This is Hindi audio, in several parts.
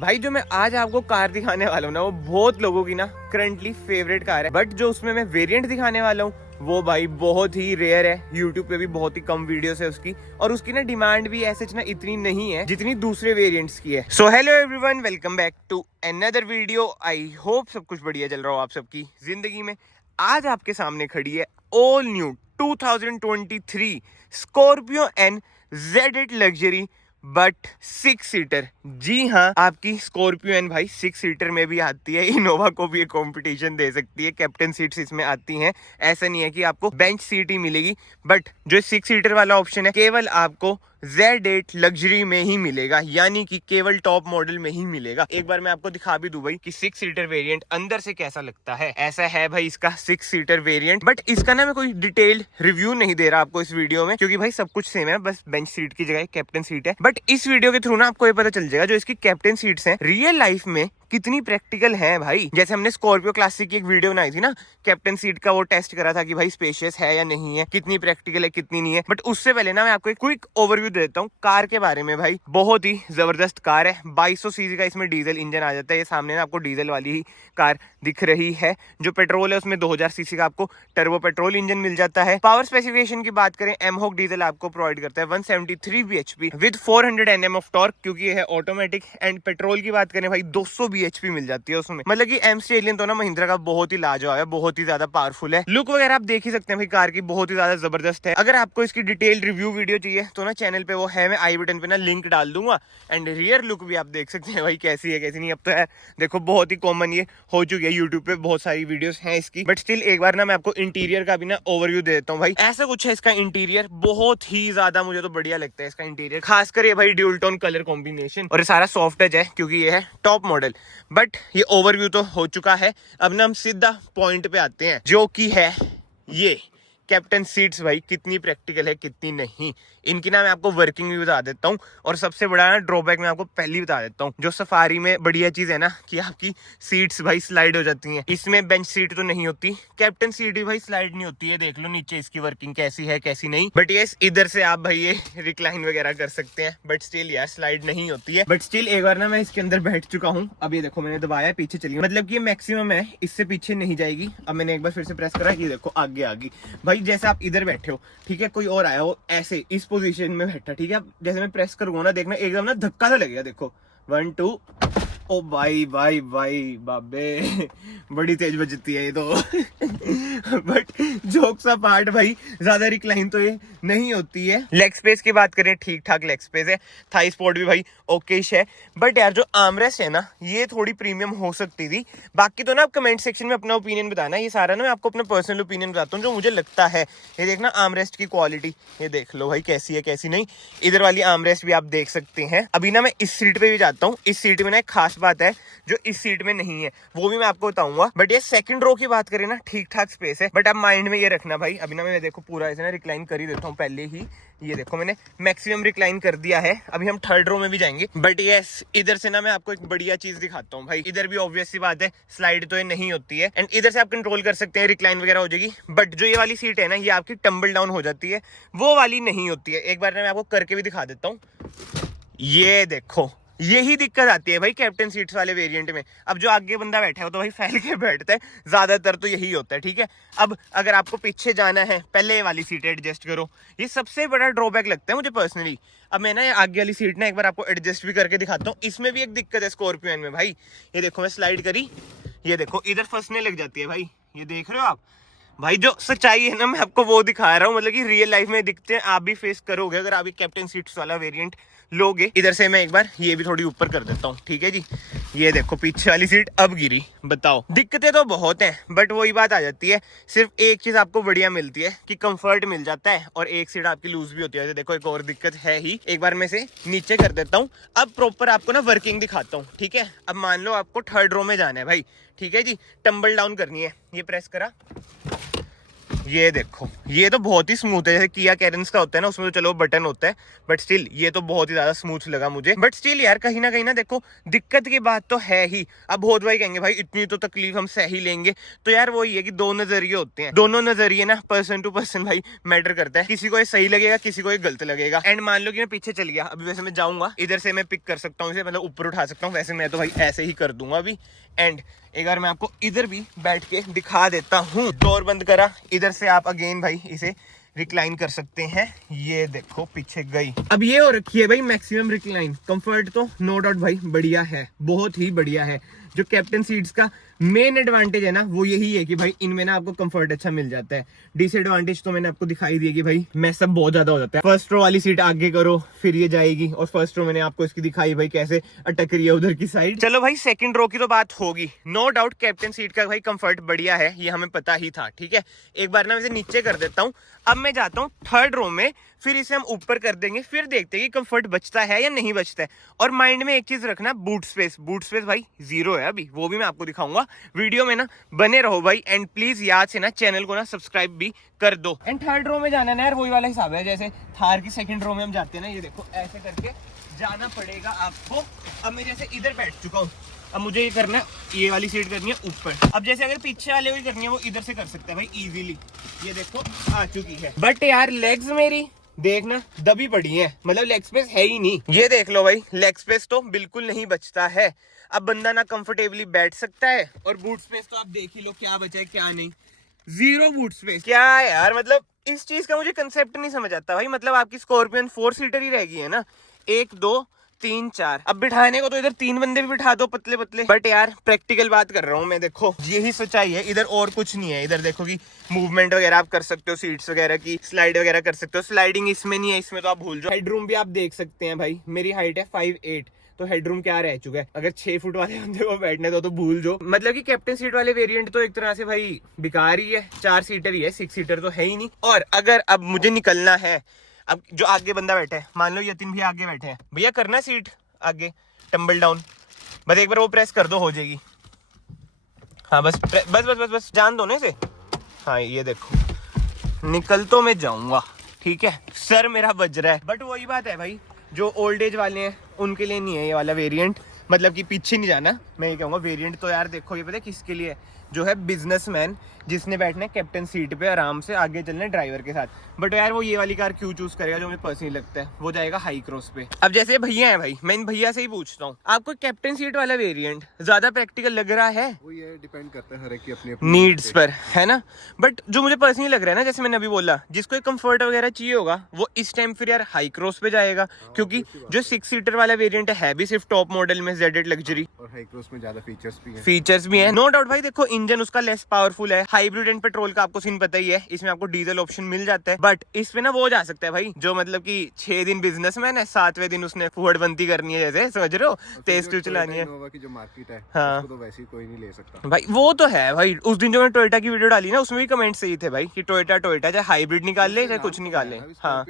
भाई जो मैं आज आपको कार दिखाने वाला हूँ ना, वो बहुत लोगों की ना करंटली फेवरेट कार है। बट जो उसमें मैं वेरिएंट दिखाने वाला हूँ वो भाई बहुत ही रेयर है। यूट्यूब पे भी बहुत ही कम वीडियोस है उसकी, और उसकी ना डिमांड भी ऐसे ना इतनी नहीं है जितनी दूसरे वेरिएंट्स की है। So hello everyone, welcome back to another video. I hope सब कुछ बढ़िया चल रहा हो आप सबकी जिंदगी में। आज आपके सामने खड़ी है all new 2023 Scorpio N Z8 luxury but 6 seater. जी हाँ, आपकी स्कॉर्पियो एन भाई 6 सीटर में भी आती है। इनोवा को भी एक कंपटीशन दे सकती है। कैप्टन सीट्स इसमें आती हैं। ऐसा नहीं है कि आपको बेंच सीट ही मिलेगी, बट जो 6 सीटर वाला ऑप्शन है केवल आपको Z8 लग्जरी में ही मिलेगा, यानी कि केवल टॉप मॉडल में ही मिलेगा। एक बार मैं आपको दिखा भी दूं भाई कि 6 सीटर वेरिएंट अंदर से कैसा लगता है। ऐसा है भाई इसका 6 सीटर वेरिएंट, बट इसका ना मैं कोई डिटेल्ड रिव्यू नहीं दे रहा आपको इस वीडियो में, क्योंकि भाई सब कुछ सेम है, बस बेंच सीट की जगह कैप्टन सीट है। बट इस वीडियो के थ्रू ना आपको ये पता चल जाएगा जो इसकी कैप्टन सीट्स हैं रियल लाइफ में कितनी प्रैक्टिकल है भाई। जैसे हमने स्कॉर्पियो क्लासिक की एक वीडियो बनाई थी ना, कैप्टन सीट का वो टेस्ट करा था कि भाई स्पेशियस है या नहीं है, कितनी प्रैक्टिकल है कितनी नहीं है। बट उससे पहले ना मैं आपको एक क्विक ओवरव्यू देता हूँ कार के बारे में। भाई बहुत ही जबरदस्त कार है। 2200 सीसी का इसमें डीजल इंजन आ जाता है। ये सामने ना आपको डीजल वाली ही कार दिख रही है। जो पेट्रोल है उसमें 2000 सीसी का आपको टर्बो पेट्रोल इंजन मिल जाता है। पावर स्पेसिफिकेशन की बात करें, एमहॉक डीजल आपको प्रोवाइड करता है 173 bhp with 400 Nm of torque, क्योंकि ये है ऑटोमेटिक। एंड पेट्रोल की बात करें भाई 200 bhp मिल जाती है उसमें। मतलब कि एमसी एलियन तो ना महिंद्रा का बहुत ही लाजवाब है, बहुत ही ज्यादा पावरफुल है। लुक वगैरह आप देख ही सकते हैं भाई कार की, बहुत ही ज्यादा जबरदस्त है। अगर आपको इसकी डिटेल रिव्यू वीडियो चाहिए तो ना चैनल पे वो है, मैं आई बटन पे ना लिंक डाल दूंगा। एंड रियर लुक भी आप देख सकते हैं भाई कैसी है कैसी नहीं। अब तो है देखो बहुत ही कॉमन ये हो चुकी है, यूट्यूब पे बहुत सारी वीडियोस हैं इसकी। बट स्टिल एक बार ना मैं आपको इंटीरियर का भी ना ओवरव्यू दे देता हूँ भाई। ऐसा कुछ है इसका इंटीरियर, बहुत ही ज्यादा मुझे तो बढ़िया लगता है इसका इंटीरियर। खासकर ये भाई ड्यूल टोन कलर कॉम्बिनेशन, और ये सारा सॉफ्ट टच है क्योंकि ये है टॉप मॉडल। बट ये ओवरव्यू तो हो चुका है, अब ना हम सीधा पॉइंट पे आते हैं जो कि है ये कैप्टन सीट्स। भाई कितनी प्रैक्टिकल है कितनी नहीं, इनकी ना मैं आपको वर्किंग भी बता देता हूँ। और सबसे बड़ा ना ड्रॉबैक मैं आपको पहले ही बता देता हूँ। जो सफारी में बढ़िया चीज है ना कि आपकी सीट्स भाई स्लाइड हो जाती हैं। इसमें बेंच सीट तो नहीं होती, कैप्टन सीट भी भाई स्लाइड नहीं होती है। देख लो नीचे इसकी वर्किंग कैसी है कैसी नहीं। बट ये इधर से आप भाई ये रिक्लाइन वगैरह कर सकते हैं, बट स्टिल यार स्लाइड नहीं होती है। बट स्टिल एक बार ना मैं इसके अंदर बैठ चुका हूँ। अब ये देखो मैंने दबाया, पीछे चली, मतलब कि ये मैक्सिमम है, इससे पीछे नहीं जाएगी। अब मैंने एक बार फिर से प्रेस करा, ये देखो आगे आ गई भाई। जैसे आप इधर बैठे हो, ठीक है, कोई और आया हो ऐसे इस पोजीशन में बैठा, ठीक है, अब जैसे मैं प्रेस करूंगा ना, देखना एकदम ना धक्का सा लगेगा। देखो 1 2, ओ भाई भाई भाई बाबे बड़ी तेज बजती है ये तो। बट जोक्स अपार्ट भाई ज्यादा रिक्लाइन तो ये नहीं होती है। लेग स्पेस की बात करें, ठीक ठाक लेग स्पेस है। थाई स्पॉट भी भाई ओकेश है। बट यार जो आर्मरेस्ट है ना, ये थोड़ी प्रीमियम हो सकती थी। बाकी तो ना आप कमेंट सेक्शन में अपना ओपिनियन बताना। ये सारा ना मैं आपको अपना पर्सनल ओपिनियन बताता हूँ जो मुझे लगता है। ये देखना आर्मरेस्ट की क्वालिटी, ये देख लो भाई कैसी है कैसी नहीं। इधर वाली आर्मरेस्ट भी आप देख सकते हैं। अभी ना मैं इस सीट पे भी जाता हूँ। इस सीट में ना एक खास बात है जो इस सीट में नहीं है, वो भी मैं आपको बताऊंगा। बट ये सेकंड रो की बात करें ना, ठीक ठाक स्पेस है। बट आप माइंड में ये रखना भाई, अभी ना मैं देखो पूरा ऐसे ना रिक्लाइन कर ही देता हूँ पहले ही। ये देखो मैंने मैक्सिमम रिक्लाइन कर दिया है। अभी हम थर्ड रो में भी जाएंगे। बट यस, इधर से ना मैं आपको एक बढ़िया चीज दिखाता हूँ भाई। इधर भी ऑब्वियस सी बात है, स्लाइड तो ये नहीं होती है। एंड इधर से आप कंट्रोल कर सकते हैं, रिक्लाइन वगैरह हो जाएगी। बट जो ये वाली सीट है ना, ये आपकी टम्बल डाउन हो जाती है, वो वाली नहीं होती है। एक बार मैं आपको करके भी दिखा देता हूँ। ये देखो, यही दिक्कत आती है भाई कैप्टन सीट्स वाले वेरिएंट में। अब जो आगे बंदा बैठा है वो तो भाई फैल के बैठता है, ज्यादातर तो यही होता है, ठीक है। अब अगर आपको पीछे जाना है, पहले वाली सीट एडजस्ट करो। ये सबसे बड़ा ड्रॉबैक लगता है मुझे पर्सनली। अब मैं ना आगे वाली सीट ना एक बार आपको एडजस्ट भी करके दिखाता हूँ। इसमें भी एक दिक्कत है स्कॉर्पियो में भाई। ये देखो मैं स्लाइड करी, ये देखो इधर फंसने लग जाती है भाई। ये देख रहे हो आप भाई, जो सच्चाई है ना मैं आपको वो दिखा रहा हूँ। मतलब कि रियल लाइफ में दिखते हैं, आप भी फेस करोगे अगर आप कैप्टन सीट्स वाला वेरिएंट लोगे। इधर से मैं एक बार ये भी थोड़ी ऊपर कर देता हूँ, ठीक है जी। ये देखो पीछे वाली सीट अब गिरी। बताओ, दिक्कतें तो बहुत हैं, बट वही बात आ जाती है। सिर्फ एक चीज आपको बढ़िया मिलती है कि कंफर्ट मिल जाता है, और एक सीट आपकी लूज भी होती है। देखो एक और दिक्कत है ही। एक बार मैं से नीचे कर देता हूँ। अब प्रॉपर आपको ना वर्किंग दिखाता हूँ, ठीक है। अब मान लो आपको थर्ड रो में जाना है भाई, ठीक है जी। टम्बल डाउन करनी है, ये प्रेस करा, ये देखो, ये तो बहुत ही स्मूथ है, जैसे किया कैरेंस का होता है ना, उसमें तो चलो बटन होता है, बट स्टिल ये तो बहुत ही ज्यादा स्मूथ लगा मुझे। बट स्टिल यार कहीं ना देखो दिक्कत की बात तो है ही। अब बहुत भाई कहेंगे भाई इतनी तो तकलीफ हम सह ही लेंगे, तो यार वो ये कि दो नजरिए होते हैं, दोनों नजरिए ना पर्सन टू पर्सन भाई मैटर करता है, किसी को ये सही लगेगा, किसी को ये गलत लगेगा। एंड मान लो कि मैं पीछे चल गया, अभी वैसे मैं जाऊंगा इधर से, मैं पिक कर सकता हूँ इसे, मतलब ऊपर उठा सकता हूँ, वैसे मैं तो भाई ऐसे ही कर दूंगा अभी। एंड एक बार मैं आपको इधर भी बैठ के दिखा देता हूँ, डोर बंद करा, इधर से आप अगेन भाई इसे रिक्लाइन कर सकते हैं। ये देखो पीछे गई, अब ये हो रखी है भाई मैक्सिमम रिक्लाइन। कंफर्ट तो नो डाउट भाई बढ़िया है, बहुत ही बढ़िया है। जो कैप्टन सीट्स का मेन एडवांटेज है ना वो यही है कि भाई इनमें ना आपको कंफर्ट अच्छा मिल जाता है। डिसएडवांटेज तो मैंने आपको दिखाई दी कि भाई मैसअप बहुत ज्यादा हो जाता है। फर्स्ट रो वाली सीट आगे करो फिर ये जाएगी, और फर्स्ट रो मैंने आपको इसकी दिखाई भाई कैसे अटक रही है उधर की साइड। चलो भाई सेकंड रो की तो बात होगी, नो डाउट कैप्टन सीट का भाई कंफर्ट बढ़िया है, ये हमें पता ही था, ठीक है। एक बार ना मैं इसे नीचे कर देता हूँ, अब मैं जाता हूँ थर्ड रो में, फिर इसे हम ऊपर कर देंगे, फिर देखते हैं कि कंफर्ट बचता है या नहीं बचता है। और माइंड में एक चीज रखना, बूट स्पेस भाई 0 है अभी, वो भी मैं आपको दिखाऊंगा वीडियो में ना, बने रहो भाई। एंड प्लीज याद से ना चैनल को ना सब्सक्राइब भी कर दो। एंड थर्ड रो में जाना ना यार वही वाला हिसाब है जैसे थार की सेकंड रो में हम जाते हैं ना, ये देखो ऐसे करके जाना पड़ेगा आपको। अब मैं जैसे इधर बैठ चुका हूँ, अब मुझे ये करना है, ये वाली सीट करनी है ऊपर। अब जैसे अगर पीछे वाले को करनी है वो इधर से कर सकते हैं भाई इजीली, ये देखो आ चुकी है। बट यार लेग्स मेरी देखना दबी पड़ी है, मतलब लेग स्पेस है ही नहीं। ये देख लो भाई लेग स्पेस तो बिल्कुल नहीं बचता है। अब बंदा ना कंफर्टेबली बैठ सकता है, और बूट स्पेस तो आप देख ही लो क्या बचा है क्या नहीं, 0 बूट स्पेस। क्या है यार, मतलब इस चीज का मुझे कंसेप्ट नहीं समझ आता भाई। मतलब आपकी स्कॉर्पियन 4 सीटर ही रहेगी है ना, 1 2 3 4, अब बिठाने को तो इधर 3 बंदे भी बिठा दो पतले पतले, बट यार प्रैक्टिकल बात कर रहा हूँ मैं, देखो यही सच्चाई है, इधर और कुछ नहीं है। इधर देखो कि मूवमेंट वगैरह आप कर सकते हो, सीट्स वगैरह की स्लाइड वगैरह कर सकते हो, स्लाइडिंग इसमें नहीं है, इसमें तो आप भूल जाओ। हेडरूम भी आप देख सकते हैं भाई, मेरी हाइट है 5'8", तो हेडरूम क्या रह चुका है, अगर 6 फुट वाले बंदे को बैठने दो तो भूल जो। मतलब कि कैप्टन सीट वाले वेरिएंट तो एक तरह से भाई बेकार ही है, 4 सीटर ही है, 6 सीटर तो है ही नहीं। और अगर अब मुझे निकलना है, अब जो आगे बंदा बैठा है, मान लो यतिन भी आगे बैठे हैं, भैया करना सीट आगे टम्बल डाउन, बस एक बार वो प्रेस कर दो हो जाएगी। हाँ बस बस बस बस बस जान दो ना इसे। हाँ ये देखो निकल तो मैं जाऊंगा, ठीक है, सर मेरा बज रहा है। बट वही बात है भाई, जो ओल्ड एज वाले हैं उनके लिए नहीं है ये वाला वेरिएंट, मतलब कि पीछे नहीं जाना। मैं ये कहूँगा वेरिएंट तो यार देखो ये पता है किसके लिए है, जो है बिजनेसमैन, जिसने बैठना है कैप्टन सीट पे आराम से आगे चलना है ड्राइवर के साथ। बट यार वो ये वाली कार क्यों चूज करेगा, जो मुझे पर्सनली लगता है वो जाएगा हाई क्रॉस पे। अब जैसे भैया है भाई, मैं इन भैया से ही पूछता हूँ, आपको कैप्टन सीट वाला वेरिएंट ज्यादा प्रैक्टिकल लग रहा है? वो ये डिपेंड करता है हर एक की अपनी नीड्स पर, है ना। बट जो मुझे पर्सनली लग रहा है ना, जैसे मैंने अभी बोला, जिसको कंफर्ट वगैरह चाहिए होगा वो इस टाइम फिर यार हाई क्रॉस पे जाएगा, क्योंकि जो 6 सीटर वाला वेरिएंट है भी सिर्फ टॉप मॉडल में ZD लग्जरी, और हाई क्रॉस में ज्यादा फीचर्स भी हैं नो डाउट भाई। देखो इंजन उसका लेस पावरफुल है, हाइब्रिड एंड पेट्रोल का आपको सीन पता ही है, इसमें आपको डीजल ऑप्शन मिल जाता है। बट इसमें ना वो जा सकता है भाई जो मतलब कि 6 दिन बिजनेसमैन है, 7वें दिन उसने फुहड़बंदी करनी है, जैसे समझ रहे हो, तेज टू चलानी है। की जो मार्केट है हाँ तो वैसे ही कोई नहीं ले सकता भाई, वो तो है भाई। उस दिन जो मैंने टोयोटा की वीडियो डाली ना, उसमें भी कमेंट सही थे भाई कि टोयोटा चाहे हाइब्रिड निकाल ले चाहे कुछ निकाल ले। हाँ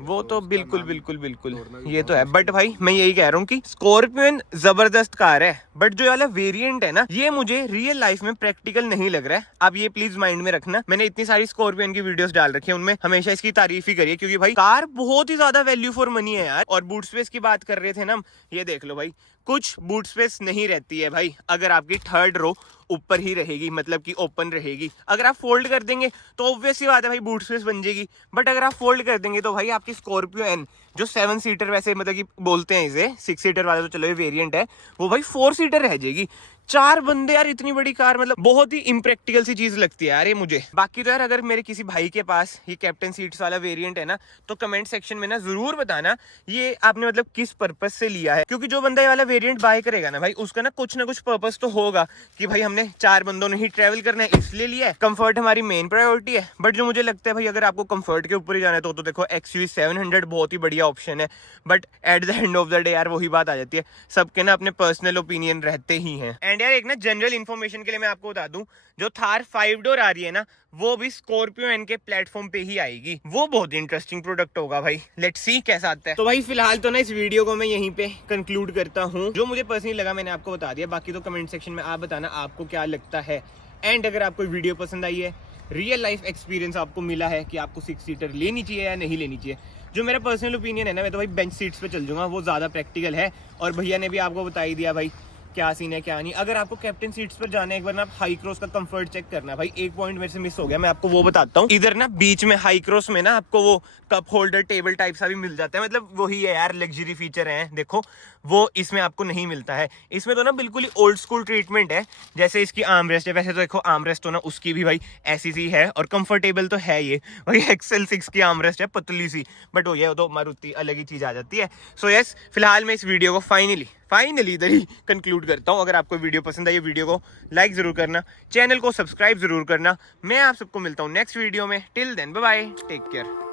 वो तो बिल्कुल बिल्कुल बिल्कुल ये तो है। बट भाई मैं यही कह रहा हूँ कि स्कॉर्पियन जबरदस्त कार है, बट जो वाला वेरिएंट है ना, ये मुझे रियल लाइफ में प्रैक्टिकल नहीं लग रहा है। आप ये प्लीज माइंड में रखना, मैंने इतनी सारी स्कॉर्पियन की वीडियोस डाल रखी है, उनमें हमेशा इसकी तारीफ ही करिए, क्योंकि भाई कार बहुत ही ज्यादा वैल्यू फॉर मनी है यार। और बूट स्पेस की बात कर रहे थे ना, ये देख लो भाई, कुछ बूट स्पेस नहीं रहती है भाई अगर आपकी थर्ड रो ऊपर ही रहेगी, मतलब कि ओपन रहेगी। अगर आप फोल्ड कर देंगे तो ऑब्वियस सी बात है भाई बूट स्पेस बन जाएगी, बट अगर आप फोल्ड कर देंगे तो भाई आपकी स्कॉर्पियो एन जो 7 सीटर वैसे मतलब कि बोलते हैं इसे, 6 सीटर वाला तो चलो ये वेरिएंट है, वो भाई 4 सीटर रह जाएगी। 4 बंदे यार, इतनी बड़ी कार, मतलब बहुत ही इम्प्रैक्टिकल सी चीज लगती है यार ये मुझे। बाकी तो यार अगर मेरे किसी भाई के पास ये कैप्टन सीट्स वाला वेरिएंट है ना, तो कमेंट सेक्शन में ना जरूर बताना ये आपने मतलब किस पर्पस से लिया है, क्योंकि जो बंदा ये वाला वेरिएंट बाय करेगा ना भाई, उसका ना कुछ पर्पस तो होगा कि भाई हमने 4 बंदों ने ही ट्रेवल करना है इसलिए लिया है, कंफर्ट हमारी मेन प्रायोरिटी है। बट जो मुझे लगता है भाई अगर आपको कंफर्ट के ऊपर ही जाना है तो देखो XUV 700 बहुत ही बढ़िया ऑप्शन है। But at the end of the day यार वही बात आ जाती है, सबके ना अपने पर्सनल ओपिनियन रहते ही हैं। एंड यार एक ना जनरल इन्फॉर्मेशन के लिए मैं आपको बता दूं, जो थार 5 डोर आ रही है ना, वो भी स्कॉर्पियो एन के प्लेटफॉर्म पे ही आएगी। वो बहुत इंटरेस्टिंग प्रोडक्ट होगा भाई, लेट्स सी कैसा आता है। तो भाई फिलहाल तो ना इस वीडियो को मैं यहीं पे कंक्लूड करता हूँ। जो मुझे पर्सनली लगा मैंने आपको बता दिया, बाकी तो कमेंट सेक्शन में आप बताना आपको क्या लगता है। एंड अगर आपको वीडियो पसंद आई है रियल लाइफ एक्सपीरियंस आपको मिला है कि आपको 6 सीटर लेनी चाहिए या नहीं लेनी चाहिए। जो मेरा पर्सनल ओपिनियन है ना, मैं तो भाई बेंच सीट्स पे चल जाऊंगा, वो ज़्यादा प्रैक्टिकल है। और भैया ने भी आपको बता ही दिया भाई क्या सीन है क्या नहीं। अगर आपको कैप्टन सीट्स पर जाना है, एक बार ना आप हाई क्रॉस का कंफर्ट चेक करना है भाई। एक पॉइंट मेरे से मिस हो गया, मैं आपको वो बताता हूँ। इधर ना बीच में हाई क्रॉस में ना आपको वो कप होल्डर टेबल टाइप सा भी मिल जाता है, मतलब वही है यार, लग्जरी फीचर है देखो, वो इसमें आपको नहीं मिलता है। इसमें तो ना बिल्कुल ही ओल्ड स्कूल ट्रीटमेंट है, जैसे इसकी आर्मरेस्ट है। वैसे तो देखो आर्मरेस्ट तो ना उसकी भी भाई ऐसी सी है और कंफर्टेबल तो है ये भाई। एक्सेल 6 की आर्मरेस्ट है, पतली सी, बट वो ये तो मारुति अलग ही चीज आ जाती है। सो यस, फिलहाल मैं इस वीडियो को फाइनली इधर ही कंक्लूड करता हूँ। अगर आपको वीडियो पसंद आई, वीडियो को लाइक जरूर करना, चैनल को सब्सक्राइब जरूर करना। मैं आप सबको मिलता हूँ नेक्स्ट वीडियो में। Till then bye bye, take care.